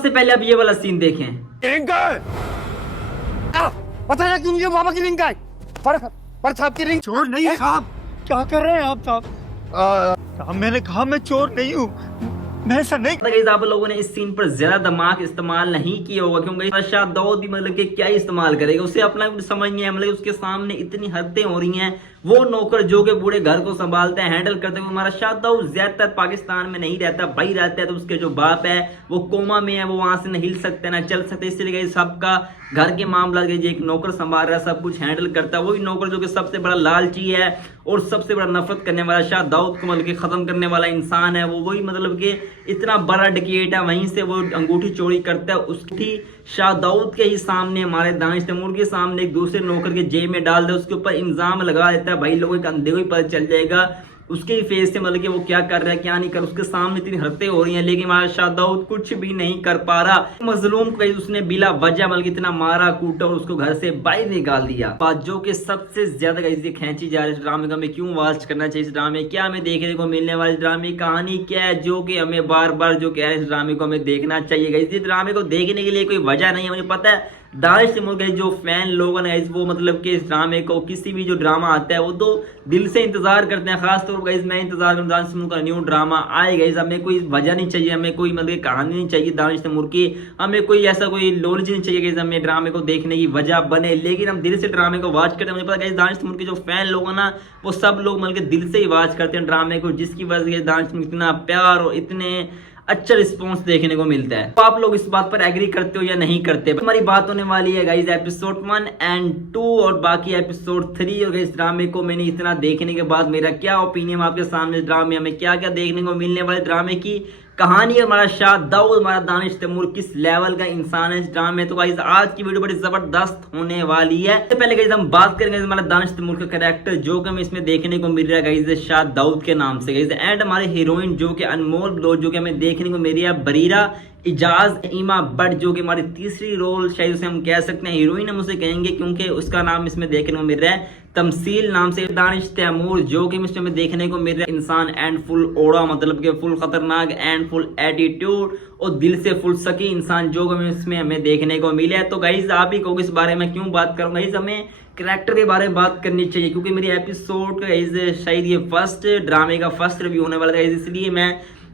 सबसे पहले आप ये वाला सीन देखें। पता है क्यों ये बाबा की रिंग का है? पर साहब की रिंग चोर नहीं साहब। क्या कर रहे हैं आप साहब? मैंने कहा मैं चोर नहीं हूँ, मैं ऐसा नहीं। गाइस आप लोगों ने इस सीन पर ज्यादा दिमाग इस्तेमाल नहीं किया होगा, क्योंकि शायद दाऊद भी मतलब कि क्या इस्तेमाल करेगा, उसे अपना भी समझ नहीं है। मतलब उसके सामने इतनी हरकतें हो रही हैं, वो नौकर जो के पूरे घर को संभालते हैं, हैंडल करते हैं। हमारा शाह दाऊद ज्यादातर पाकिस्तान में नहीं रहता, भाई रहता है तो उसके जो बाप है वो कोमा में है, वो वहां से नहीं हिल सकते ना चल सकते, इसलिए सबका घर के मामला जो एक नौकर संभाल रहा है, सब कुछ हैंडल करता है। वही नौकर जो कि सबसे बड़ा लालची है और सबसे बड़ा नफरत करने वाला शाह दाऊद को मतलब कि खत्म करने वाला इंसान है। वो वही मतलब कि इतना बड़ा डकैत है, वहीं से वो अंगूठी चोरी करता है। उसकी शाह दाऊद के ही सामने हमारे दानिश तैमूर के सामने एक दूसरे नौकर के जेब में डाल दे, उसके ऊपर इल्जाम लगा देता है। भाई लोगों के अंधे को ही पता चल जाएगा उसके ही फेस से मतलब कि वो क्या कर रहा है क्या नहीं कर, उसके सामने इतनी हरकतें हो रही हैं, लेकिन हमारा शाह दाऊद कुछ भी नहीं कर पा रहा। मजलूम को उसने बिला वजह मतलब इतना मारा कूटा और उसको घर से बाहर निकाल दिया। बात जो कि सबसे ज्यादा खींची जा रही है ड्रामे को, हमें क्यों वॉच करना चाहिए इस ड्रामे, क्या हमें देखने को मिलने वाली ड्रामे कहानी क्या है, जो कि हमें बार बार जो कह रहे हैं इस ड्रामे को हमें देखना चाहिए। इस ड्रामे को देखने के लिए कोई वजह नहीं है, मुझे पता है दानिश तैमूर के जो फैन लोग हैं वो मतलब कि इस ड्रामे को किसी भी जो ड्रामा आता है वो तो दिल से इंतजार करते हैं। खासतौर पर मैं इंतजार करूँ दानिश तैमूर का न्यू ड्रामा आएगा, हमें कोई वजह नहीं चाहिए, हमें कोई मतलब कहानी नहीं चाहिए दानिश तैमूर की, हमें कोई ऐसा कोई नॉलेज नहीं चाहिए कि हमें ड्रामे को देखने की वजह बने, लेकिन हम दिल से ड्रामे को वॉच करते हैं। मुझे पता है दानिश तैमूर के जो फैन लोग हैं ना वो सब लोग मतलब दिल से ही वॉच करते हैं ड्रामे को, जिसकी वजह से दानिश तैमूर इतना प्यार और इतने अच्छा रिस्पॉन्स देखने को मिलता है। तो आप लोग इस बात पर एग्री करते हो या नहीं करते? हमारी बात होने वाली है गाइस एपिसोड 1 और 2 और बाकी एपिसोड 3। और इस ड्रामे को मैंने इतना देखने के बाद मेरा क्या ओपिनियन आपके सामने इस ड्रामे में क्या क्या देखने को मिलने वाले ड्रामे की कहानी, हमारा शाह दाऊद हमारा दानिश तैमूर किस लेवल का इंसान है इस ड्रामे। तो गाइस आज की वीडियो बड़ी जबरदस्त होने वाली है। तो पहले गाइस हम बात करेंगे हमारा दानिश तैमूर का कैरेक्टर जो कि हमें इसमें देखने को मिल रहा है गाइस शाह दाऊद के नाम से गाइस, एंड हमारे हीरोइन जो कि अनमोल ब्लोच जो कि हमें देखने को मिल रही है बरीरा इजाज ईमा बट, जो कि हमारी तीसरी रोल शायद उसे हम कह सकते हैं हीरोइन हम उसे कहेंगे, क्योंकि उसका नाम इसमें देखने को मिल रहा है तमसील नाम से। दानिश तैमूर जो कि इसमें देखने को मिल रहा है इंसान एंड फुल ओड़ा मतलब कि फुल खतरनाक एंड फुल एटीट्यूड और दिल से फुल सकी इंसान जो कि इसमें हमें देखने को मिला है। तो गाइज आप ही कहोगे इस बारे में क्यों बात करूंगा, गाइज हमें कैरेक्टर के बारे में बात करनी चाहिए, क्योंकि मेरी एपिसोड का शायद ये फर्स्ट ड्रामे का फर्स्ट रिव्यू होने वाला है, इसलिए मैं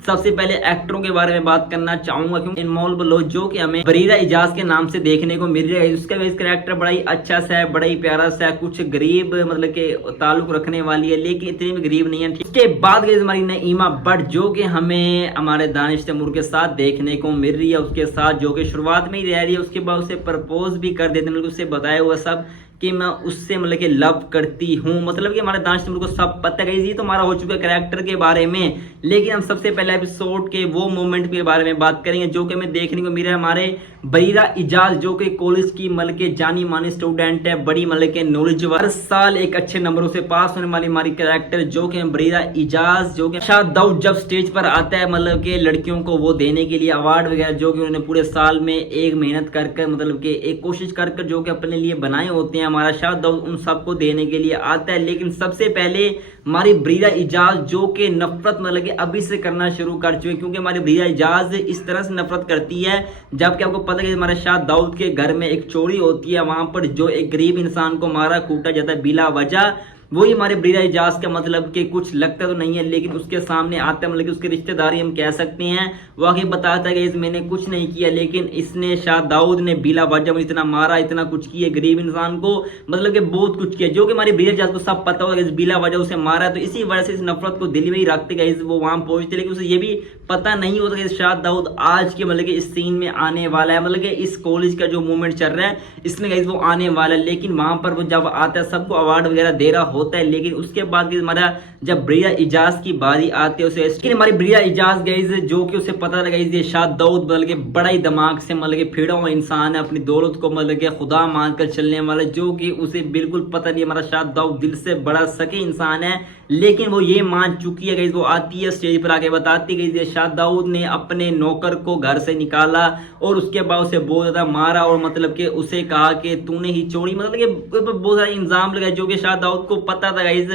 सबसे पहले एक्टरों के बारे में बात करना चाहूंगा। क्योंकि अनमोल ब्लोच जो कि हमें बरीरा इजाज के नाम से देखने को मिल रहा है, उसका भी कैरेक्टर बड़ा ही अच्छा सा है, बड़ा ही प्यारा सा है, कुछ गरीब मतलब के ताल्लुक रखने वाली है लेकिन इतनी भी गरीब नहीं है। उसके बाद हमारी नईमा बट जो कि हमें हमारे दानिश तैमूर के साथ देखने को मिल रही है, उसके साथ जो कि शुरुआत में ही रह रही है, उसके बाद उसे प्रपोज भी कर देते हैं, उसे बताया हुआ सब कि मैं उससे मतलब कि लव करती हूँ, मतलब कि हमारे दानिश तैमूर को सब पता है। ये तो हमारा हो चुका है कैरेक्टर के बारे में, लेकिन हम सबसे पहले एपिसोड के वो मोमेंट के बारे में बात करेंगे जो कि हमें देखने को मिला है हमारे बरीरा इजाज जो कि कॉलेज की मतलब के जानी मानी स्टूडेंट है, बड़ी मतलब के नॉलेजेबल, हर साल एक अच्छे नंबरों से पास होने वाली हमारी कैरेक्टर जो कि बरीरा इजाज जो कि शाह दाऊद जब स्टेज पर आता है मतलब के लड़कियों को वो देने के लिए अवार्ड वगैरह जो कि उन्होंने पूरे साल में एक मेहनत कर मतलब के एक कोशिश कर जो कि अपने लिए बनाए होते हैं, हमारा शाह दाऊद उन सबको देने के लिए आता है। लेकिन सबसे पहले हमारी बरीरा इजाज जो कि नफरत मतलब कि अभी से करना शुरू कर चुके हैं, क्योंकि हमारी बरीरा इजाज इस तरह से नफरत करती है जबकि आपको पता है कि हमारे शाह दाऊद के घर में एक चोरी होती है, वहां पर जो एक गरीब इंसान को मारा कूटा जाता है बिला वजह, वही हमारे बरीरा इजाज का मतलब कि कुछ लगता तो नहीं है, लेकिन उसके सामने आता है मतलब कि उसकी रिश्तेदारी हम कह सकते हैं, वो आगे बताता है कि मैंने कुछ नहीं किया, लेकिन इसने शाह दाऊद ने बिला वजह इतना मारा इतना कुछ किया गरीब इंसान को, मतलब कि बहुत कुछ किया जो कि हमारे बरीरा इजाज को सब पता होगा इस बिला वजह उसे मारा। तो इसी वजह से इस नफरत को दिल में ही रखते गए वो वहां पहुंचते, लेकिन उसे ये भी पता नहीं होता कि शाह दाऊद आज के मतलब कि इस सीन में आने वाला है, मतलब कि इस कॉलेज का जो मूवमेंट चल रहा है इसमें गाइस वो आने वाला है। लेकिन वहां पर वो जब आता है सबको अवार्ड वगैरह दे रहा होता है, लेकिन उसके बाद हमारा जब बरीरा इजाज की बारी आती है उसे, लेकिन हमारी बरीरा इजाज गाइस जो कि उसे पता लगा ये शाह दाऊद मतलब कि बड़ा ही दिमाग से मतलब कि फिरा हुआ इंसान है, अपनी दौलत को मतलब कि खुदा मानकर चलने वाला, जो कि उसे बिल्कुल पता नहीं हमारा शाह दाऊद दिल से बड़ा सके इंसान है, लेकिन वो ये मान चुकी है गाइस। वो आती है स्टेज पर आके बताती गई शाह दाऊद ने अपने नौकर को घर से निकाला और उसके बाद उसे बहुत ज्यादा मारा और मतलब कि उसे कहा कि तूने ही चोरी मतलब कि बहुत सारे इल्जाम लगाए जो कि शाह दाऊद को पता था गाइस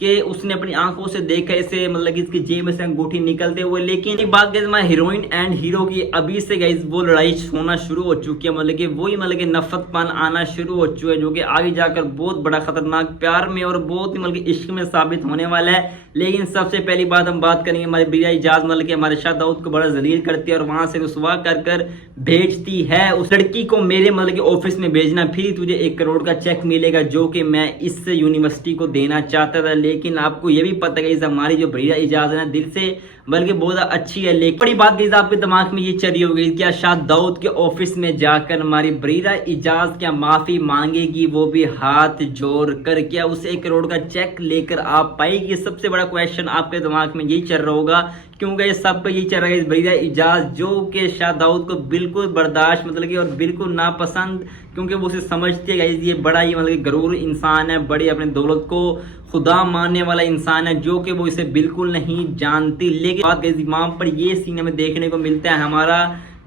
कि उसने अपनी आंखों से देखा इसे मतलब कि इसकी जेब में से अंगूठी निकलते हुए। लेकिन एक बात गाइस, हीरोइन एंड हीरो की अभी से गाइस वो लड़ाई होना शुरू हो चुकी है, मतलब कि वही मतलब कि नफरतपन आना शुरू हो चुका है, जो कि आगे जाकर बहुत बड़ा खतरनाक प्यार में और बहुत ही मतलब कि इश्क में साबित होने वाला है। लेकिन सबसे पहली बात हम बात करेंगे हमारे ब्रिया इजाज मतलब कि हमारे शाह दाऊद को बड़ा जलील करती है और वहां से रुसवा कर कर भेजती है उस लड़की को मेरे मतलब कि ऑफिस में भेजना, फिर तुझे 1 करोड़ का चेक मिलेगा जो कि मैं इस यूनिवर्सिटी को देना चाहता था। लेकिन आपको ये भी पता है हमारी जो ब्रिया इजाज है ना दिल से बल्कि बहुत अच्छी है। लेकिन बड़ी बात गई आपके दिमाग में ये चली होगी क्या शाह दाऊद के ऑफिस में जाकर हमारी ब्रिया इजाज क्या माफी मांगेगी, वो भी हाथ जोड़ कर, क्या उसे 1 करोड़ का चेक लेकर आ पाएगी? सबसे बड़ा क्वेश्चन आपके दिमाग में यही चल रहा होगा, क्योंकि ये सबका यही चल रहा है ब्रिया इजाज जो कि शाह दाऊद को बिल्कुल बर्दाश्त मतलब कि और बिल्कुल नापसंद, क्योंकि वो उसे समझती है ये बड़ा ही मतलब गरूर इंसान है, बड़ी अपने दौलत को खुदा मानने वाला इंसान है, जो कि वो इसे बिल्कुल नहीं जानती। लेकिन बात वहां पर ये सीन हमें देखने को मिलता है, हमारा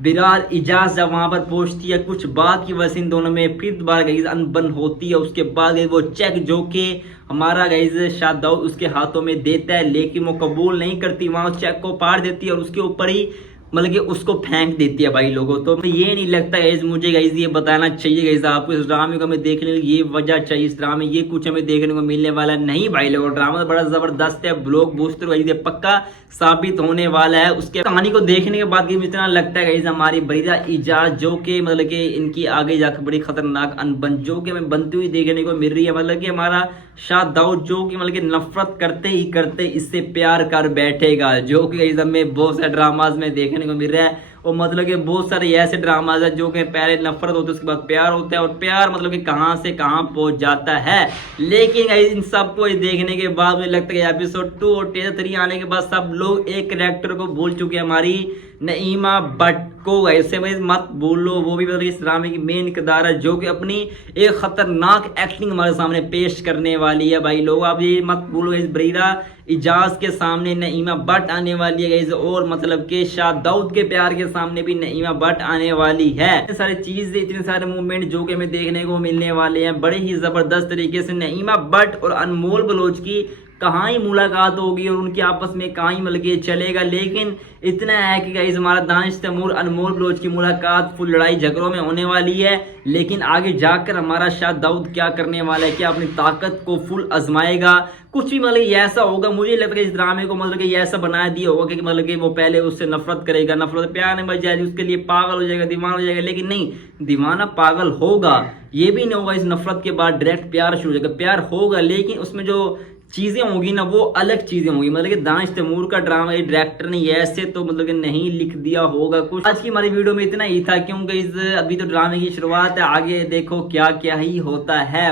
बिरार इजाज जब वहां पर पहुंचती है कुछ बात की वजह से इन दोनों में फिर दोबारा गई अनबन होती है। उसके बाद वो चेक जो कि हमारा गाइज शाह दाऊद उसके हाथों में देता है, लेकिन वो कबूल नहीं करती, वहां उस चेक को पार देती है और उसके ऊपर ही मतलब कि उसको फेंक देती है भाई लोगों। तो ये नहीं लगता गाइज मुझे गाइज ये बताना चाहिए गाइज आपको, इस ड्रामे को हमें देखने की ये वजह चाहिए, इस ड्रामे ये कुछ हमें देखने को मिलने वाला नहीं भाई लोगों। ड्रामा बड़ा जबरदस्त है, ब्लॉकबस्टर गाइज पक्का साबित होने वाला है। उसके कहानी को देखने के बाद इतना लगता है गाइज हमारी ब्रिया इजाज जो कि मतलब कि इनकी आगे जाकर बड़ी खतरनाक अनबन जो कि हमें बनती हुई देखने को मिल रही है। मतलब कि हमारा शाह दाऊद जो कि मतलब कि नफरत करते ही करते इससे प्यार कर बैठेगा, जो कि गाइज हमें बहुत सारे ड्रामाज में देखने को मिल रहा है। और मतलब कि बहुत सारे ऐसे ड्रामाज है जो कि पहले नफरत होती है उसके बाद प्यार होता है और प्यार मतलब कि कहां से कहां पहुंच जाता है। लेकिन इन सबको देखने के बाद मुझे लगता है एपिसोड 2 और टीजर 3 आने के बाद सब लोग एक कैरेक्टर को भूल चुके हैं, हमारी नईमा भट्ट को। ऐसे में मत बोलो, वो भी मतलब इस ड्रामे की मेन किरदार है जो कि अपनी एक खतरनाक एक्टिंग हमारे सामने पेश करने वाली है भाई लोग। आप ये मत बोलो इस ब्रिया इजाज के सामने नईमा भट्ट आने वाली है और मतलब के शाह दाऊद के प्यार के सामने भी नईमा भट्ट आने वाली है। इतने सारे चीजें इतने सारे मूवमेंट जो कि हमें देखने को मिलने वाले हैं बड़े ही जबरदस्त तरीके से। नईमा भट्ट और अनमोल बलोच की कहाँ ही मुलाकात होगी और उनके आपस में कहाँ ही मतलब चलेगा। लेकिन इतना है कि गाइस हमारा दानिश तैमूर अनमोल बलोच की मुलाकात फुल लड़ाई झगड़ों में होने वाली है। लेकिन आगे जाकर हमारा शाह दाऊद क्या करने वाला है, क्या अपनी ताकत को फुल आजमाएगा, कुछ भी मतलब ऐसा होगा। मुझे लगता है इस ड्रामे को मतलब कि ऐसा बना दिया होगा कि मतलब कि वो पहले उससे नफरत करेगा, नफरत प्यार नहीं बच जाएगी, उसके लिए पागल हो जाएगा, दीवाना हो जाएगा। लेकिन नहीं, दीवाना पागल होगा ये भी नहीं होगा, इस नफरत के बाद डायरेक्ट प्यार शुरू हो जाएगा। प्यार होगा लेकिन उसमें जो चीजें होंगी ना वो अलग चीजें होंगी। मतलब कि दानिश तैमूर का ड्रामा डायरेक्टर ने ऐसे तो मतलब कि नहीं लिख दिया होगा कुछ। आज की हमारी वीडियो में इतना ही था, क्योंकि अभी तो ड्रामे की शुरुआत है, आगे देखो क्या क्या ही होता है।